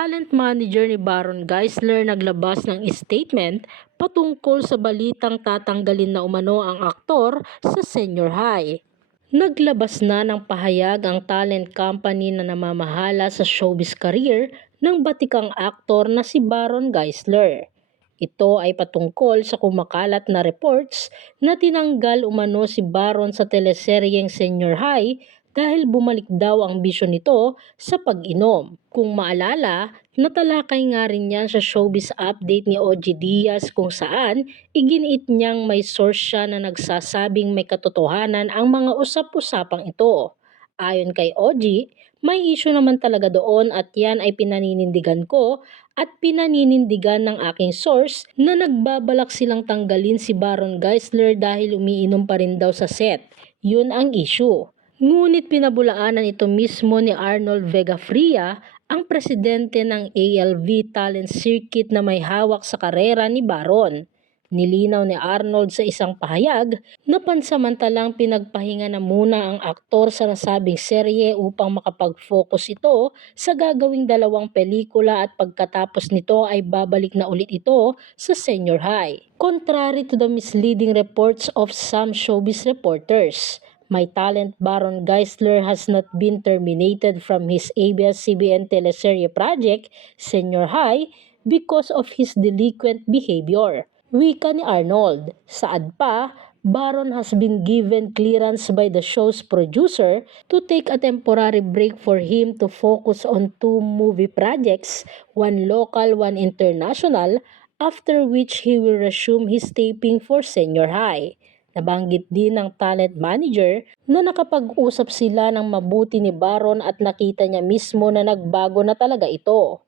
talent manager ni Baron Geisler naglabas ng statement patungkol sa balitang tatanggalin na umano ang aktor sa senior high. Naglabas na ng pahayag ang talent company na namamahala sa showbiz career ng batikang aktor na si Baron Geisler. Ito ay patungkol sa kumakalat na reports na tinanggal umano si Baron sa teleseryeng Senior High dahil bumalik daw ang bisyo nito sa pag-inom. Kung maalala, natalakay nga rin yan sa showbiz update ni OG Diaz kung saan iginiit niyang may source siya na nagsasabing may katotohanan ang mga usap-usapang ito. Ayon kay OG, may issue naman talaga doon at yan ay pinaninindigan ko at pinaninindigan ng aking source na nagbabalak silang tanggalin si Baron Geisler dahil umiinom pa rin daw sa set. Yun ang issue. Ngunit pinabulaanan ito mismo ni Arnold Vega Fria, ang presidente ng ALV Talent Circuit na may hawak sa karera ni Baron. Nilinaw ni Arnold sa isang pahayag na pansamantalang pinagpahinga na muna ang aktor sa nasabing serye upang makapag-focus ito sa gagawing dalawang pelikula at pagkatapos nito ay babalik na ulit ito sa senior high. Contrary to the misleading reports of some showbiz reporters, my talent Baron Geisler has not been terminated from his ABS-CBN teleserye project, Senior High, because of his delinquent behavior. Wika ni Arnold. Saad pa, Baron has been given clearance by the show's producer to take a temporary break for him to focus on two movie projects, one local, one international, after which he will resume his taping for Senior High. Nabanggit din ng talent manager na nakapag-usap sila ng mabuti ni Baron at nakita niya mismo na nagbago na talaga ito.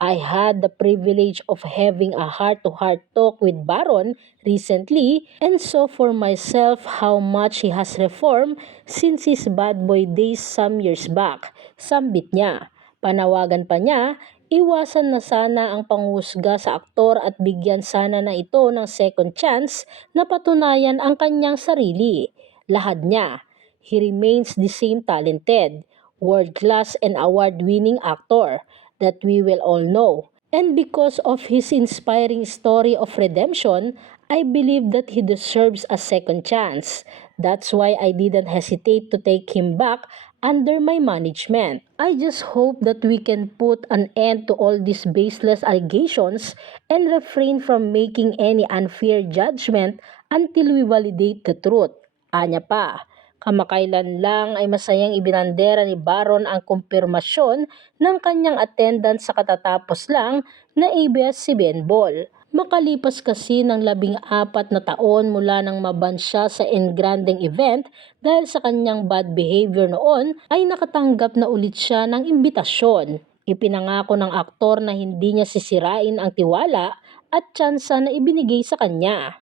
I had the privilege of having a heart-to-heart talk with Baron recently and saw for myself how much he has reformed since his bad boy days some years back. Sambit niya. Panawagan pa niya, iwasan na sana ang panghusga sa aktor at bigyan sana na ito ng second chance na patunayan ang kanyang sarili. Lahad niya, he remains the same talented, world-class and award-winning actor that we will all know. And because of his inspiring story of redemption, I believe that he deserves a second chance. That's why I didn't hesitate to take him back under my management. I just hope that we can put an end to all these baseless allegations and refrain from making any unfair judgment until we validate the truth. Anya pa, Kamakailan lang ay masayang ibinandera ni Baron ang kumpirmasyon ng kanyang attendance sa katatapos lang na ABS-CBN Ball. Makalipas kasi ng labing apat na taon mula nang maban siya sa engranding event dahil sa kanyang bad behavior noon ay nakatanggap na ulit siya ng imbitasyon. Ipinangako ng aktor na hindi niya sisirain ang tiwala at tsansa na ibinigay sa kanya.